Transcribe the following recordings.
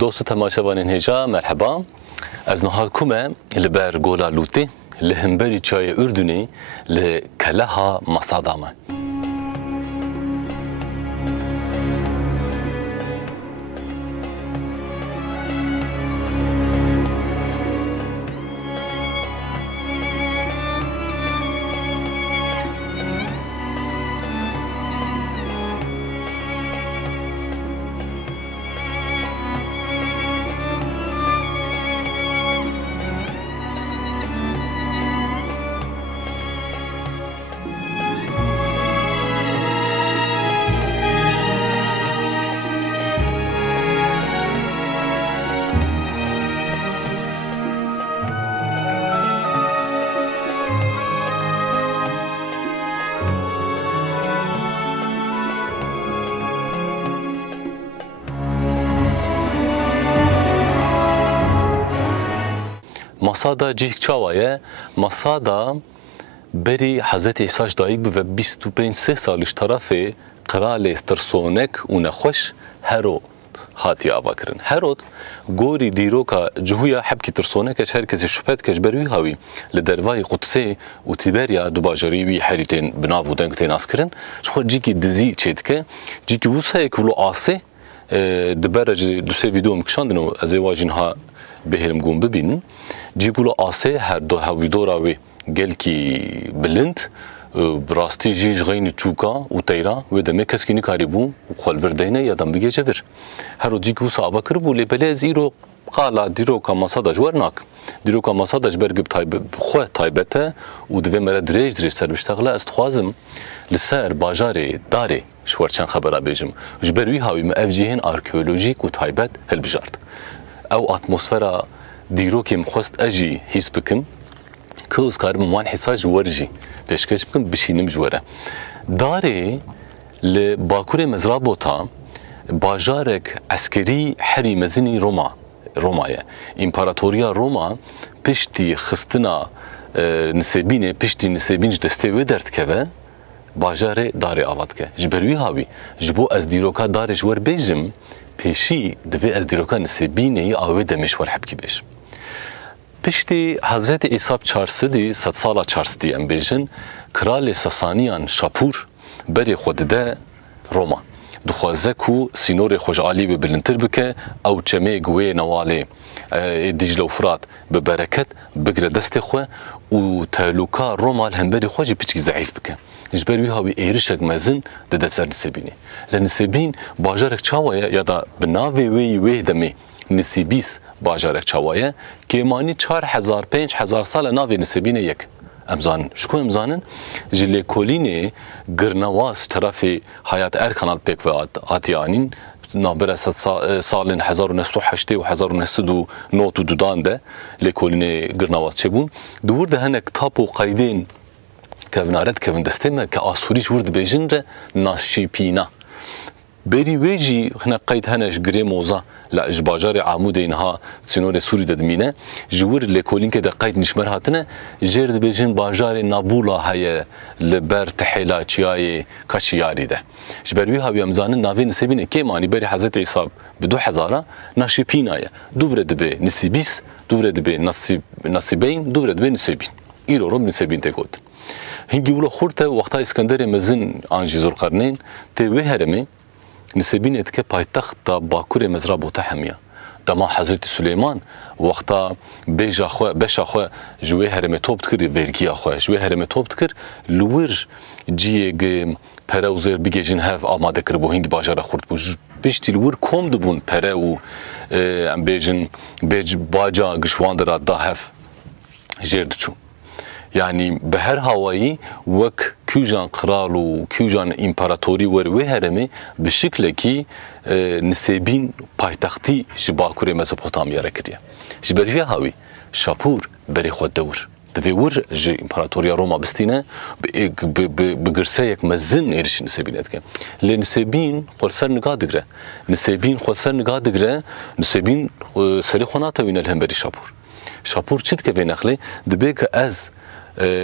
دوستو تماشاوانین هجا مرحبا از نهاکومه لبر گولا لوتی لهمبری چای اردنی لکلها مصادامه مسادا جیک چاوایه مسادا بری حضرت عیسی دایک به 25 سالش طرف قرال ترسونک و نخوش هرو هاتی آوا کرن هرود گوری دیروکا جهویا حبکی ترسونکش هر کسی شبهت کش بروی هاوی لدروای قدسه و تیبریا دو باجاریوی حریتین بناو و دنگتین آس کرن شخور جیکی دزی چید که جیکی ووسه کولو آسه دبرج دوسه ویدیو مکشاندن و از واجین ها بهرم گون ببینن جیگولو آسه هر دو هاوی دوراوی گل کی بلند براستی جیج غین چوکا و تیرا و دمه کس کی نکاری بو و خال وردینه یادم بگه جبر هر جیگو صعبه کربو لبله زیرو قالا دیرو کا مسادا جورناک دیرو کا مسادا برگب تایب خو تایبته و دوی مره دریج سر بشتغله استخوازم لسر باجار داره شورچن خبره بیجم جبروی هاوی مفجهن آرکئولوژیک و تایبت هل بجارد او اتمسفرا دیرو که مخواست اجی حس بکم که از کارم وان حساج ورجی پیشکش بکم بشینم جوره داره لباکور مزرابوتا باجارک عسکری حری مزنی رومایه امپراتوریا روما پشتی خستنا نسبینه پشتی نسبینج دسته و درد که باجار داره آواد که جبروی هاوی جبو از دیروکا داره جور بیجم پیشی دوی از دیروکان سبینه ی آوه دمشور حبکی بیش. پشتی حضرت عیسی 400 سالا 400 ام بیجن کرال ساسانیان شاپور بری خود ده روما. دخوازه کو سینور خوشعالی به بلندتر بکه او چمه گوه نواله دیجل و فرات به برکت بگره دست خواه و تلوکا روما الهمبری خواجی پیچکی ضعیف بکه. جبروی هاوی ایرشک مزن ده سر نسبینه. لنسبین باجارک چاوایه یا دا بناوی وی دمی نسبیس باجارک چاوایه که مانی 4000-5000 سال ناوی نسبینه یک. امزان شکو امزانن جلی کولینه گرنواز طرف حیات ارکانال پیک و آتیانین نابر سال 1908 و 1909 دودان ده لکولینه گرنواز چه بون دور ده هنک تاپ و قیدین کهونارد کهون دستمه که آسوریش ورد بیجن ره ناشیپینا بری ویجی هنه قید هنش گری موزا لاج باجار عمود اینها سینور سوری ددمینه جور لکولین که ده قید نشمر هاتنه جرد بیجن باجار نابولا های لبر تحیلا چیای کشیاری ده جبروی هاوی امزانه ناوی نسبینه که مانی بری حضرت عیسی به 2000 ناشیپینایه دورد به نسیبیس دورد به نسیبین دورد به نسیبین ایرو رو نسیبین تگود هنگی ولو خورده وقتا اسکندر مزن آنجی زرقرنین تیوه هرمی نسبین اتکه پایتخت تا باکور مزرابوتا همیه دما حضرت سلیمان وقتا بشا خواه جوه هرمی توبت کر ورگیا خواه جوه هرمی توبت کر لور جیگ پره و زیر بگیجین هف آماده کر بو هنگ باجار خورد بو بیشتی لور کم دبون پره و ام بیجن باجا گشوان را دا هف جرد چون یعنی به هر هوایی وک کیوجان قرال و کیوجان امپراتوری وروی هرمی به شکل کی نسبین پایتختی جباکوری مزوپوتامیا رکریه جبروی هاوی شاپور بری خود دور دوی ور جی امپراتوریا روما بستینه بگرسه یک مزن ایرش نسبینت که لنسبین خلصر نگاه دگره نسبین خلصر نگاه دگره نسبین سری خوناتا وین الهم بری شاپور چید که بینخلی دبی که از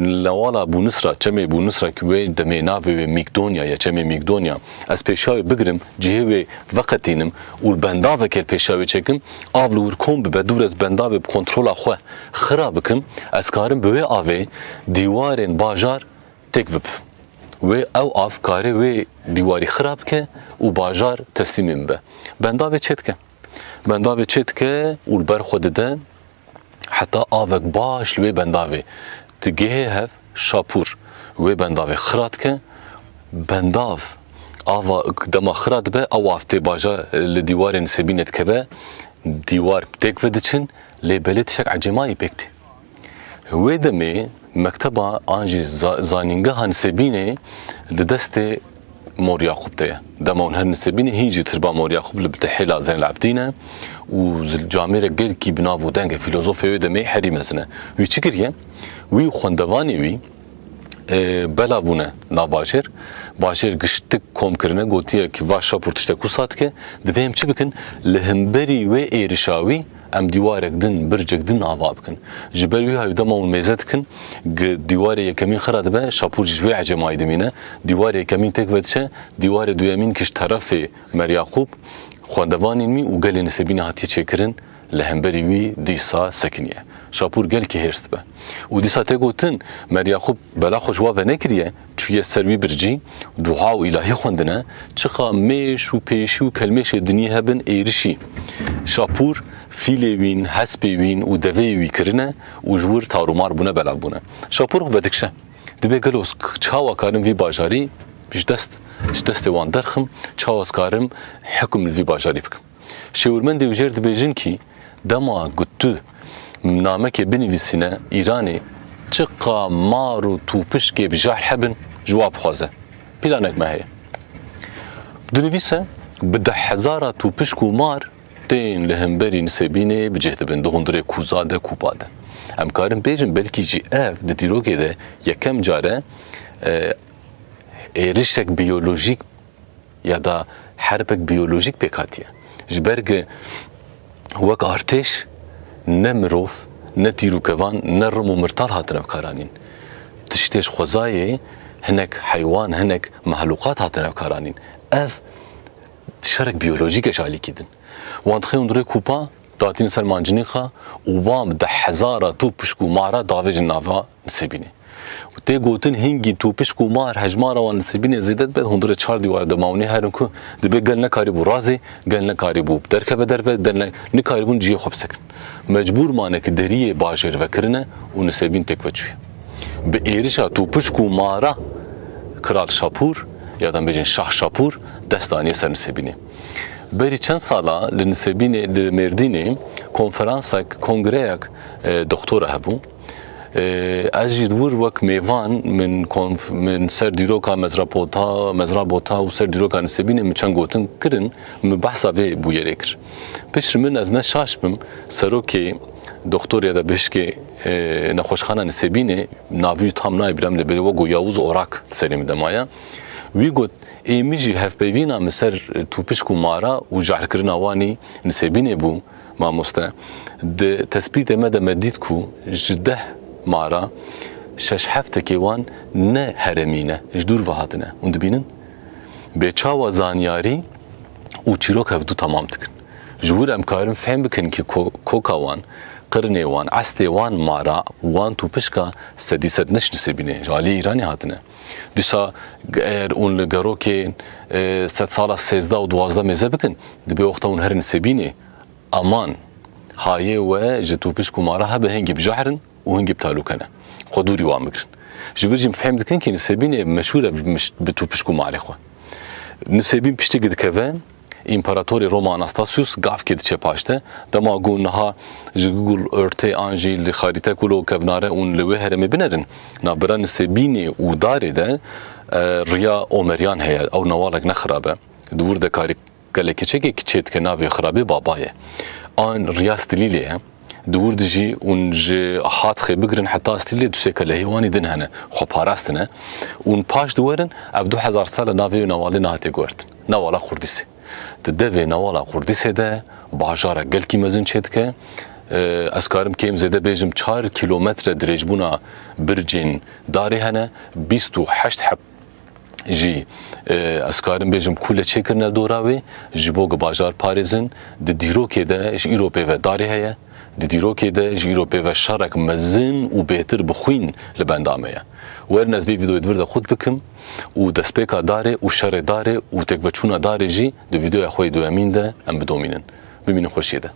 نوالا بونسرا چمه بونسرا که دمه ناوی میکدونیا یا چمه میکدونیا از پیشاوی بگرم جهوی وقتینم و بنداوی که پیشاوی چکم آولور کم به دور از بنداوی کنترل خو خراب کم از کارم به آوی دیوارن باجار تک وب و او افکاری و دیواری خراب که و باجار تسلیم به بنداوی چت که بنداوی چت که و بر خود ده حتی آوک باش لوی بنداوی تگه هف شاپور و بنداوی خراد که بنداو آوا دما خراد به او افتی باجا لدیوار نسبینت که به دیوار تک ودچن لیبلیت شک عجمایی بکتی و دمی مکتبا آنجی زانینگه هنسبینه لدست مور یعقوب تيه دمون هنسبینه هیچی تربا مور یعقوب لبتحیل زین العابدینه و جامعه گل کی بناو دنگ فیلسوفی دمی حری مزنه وی چیکریه وی خوندوانی وی بلا بونه ناباشر باشر گشت کم کرنه گوتیه که واشا پرتشته کورسات که دویم چی بکن لهمبری و ایرشاوی ام دیوارک دن برجک دن آوا بکن جبروی های دمون میزد کن دیوار یکمین خراد به شاپور جوی عجمای دمینه دیوار یکمین تک ودشه دیوار دویمین کش طرف مریاخوب خواندوانی می و گل نسبین هاتی چکرن لهمبری وی دیسا سکنیه شاپور گل که هرست به و دیسا تگوتن مریاخوب بلا خوشوا و نکریه چوی سروی برجی دعا و الهی خوندنه چقا میش و پیشی و کلمش دنی هبن ایرشی شاپور فیلی وین حسبی وین و دوی وی کرنه و جور تارومار بونه بلا بونه شاپور بدکشه دبی گلوس چاوا کارم وی باجاری بیش دست وان درخم چاواز کارم حکم وی باجاری بکم شورمن دیوجر دبیجن کی دما گتو نامه که بنویسینه ایرانی چقا مار و توپش که بجاح حبن جواب خوازه پلانک ما هي دنویسه بده هزار توپش کو مار تین لهمبری نسبینه بجهد بن دهندره کوزاده کوپاده امکارم بیجن بلکی جی اف ده دیروگه ده یکم جاره ایرشک بیولوژیک یا دا حربک بیولوژیک بکاتیه جبرگ وک ارتش نمروف نتیروکوان نرم و مرتال هاتن بکارانین تشتیش خوزایه هنک حیوان هنک محلوقات هاتن بکارانین اف شرک بیولوژیک شالی کدن وان خیون دوره کوپا داتین سلمانجنیخا و بام ده هزاره تو پشکو مارا داویج ناوا نسبینه و تی گوتن هنگی تو پشکو مار هجمارا و نسبینه زیدت بد هندوره چار دیوار دماونی هرن کو دبی گل نکاری بو رازی گل نکاری بو درکه به دربه دل نکاری بون جیه خوب سکن مجبور مانه که دریه باجر وکرنه و نسبین تک وچوی به ایرشا تو پشکو مارا کرال شاپور یادم بجن شاه شاپور دستانی سر نسبینه بری چند سالا لنسبینه لمردینه کنفرانسک کنگریک دکتور هبو اجید ور وک میوان من سر دیروکا مزرابوتا و سر دیروکا نسبینه من گوتن کرن مبحثا وی بویره کر پیش من از نشاش بم سروکی دکتور یا دا بشکی نخوشخانه نسبینه ناوی تام نای برام لبری و گو یاوز اوراک سلیم دمایا وی گوت ایمیجی هف بیوینا مسر توپشکو مارا و جعل کرنا وانی نسبینه بو ما مسته ده تثبیت مده مدید کو جده مارا شش هفته کیوان نه هرمینه جدور وهاتنه اون دبینن به چاوا زانیاری و چیروک هفدو تمام تکن جور امکارم فهم بکن که کوکاوان قرنه وان عسته وان مارا وان توپشکا سدیست نش نسبینه جالی ایرانی هاتنه دیسا اون لگرو که 100 سالا 13 و 12 میزه بکن دبی وقتا اون هر نسبینه امان هایه و جتوپشکو مارا هبه هنگی بجحرن و هنگی بتالو کنه خودوری وان بکرن جبرجی مفهم دکن که نسبینه مشهوره بتوپشکو ماری خو نسبین پشتی گد که امپراتور روما اناستاسیوس گاف کد چه پاشته دما گونها جگول ارته آنجی لخاریته کلو کبناره اون لوه هرمه بنرن نابران سبینی و داره ده ریا اومریان هیا او نوالک نخرابه دور ده کاری گله کچه که چید که ناوی خرابه بابایه آن ریا استلیلیه دور دجی اون جه هات خی بگرن حتی استلیلی دوسه که لحیوانی دن هنه خو پاراستنه اون پاش دورن او 2000 سال ناوی نوالی نهاتی گورد نوالا خوردیسی دوی نوالا خوردیسه ده باجارا گل کی مزن چید که ez karim kêm zêde bêjim 4 kilometre dirêjbûna bircên darê hene 28 heb jî ez karim bêjim ku le çêkirine dora wê ji bo bajar parêzin di dîrokê de ji îro pêve darê heye di dîrokê de ji îro pêve şerek mezin û bêtir bixwîn li benda me ye werin ez vê vîdeoyê divir de xut bikim û destpêka darê û şerê darê û têkveçûna darê jî di vîdeoya xwe yê duyemîn de em bidomînin bimînin xweşiyê de.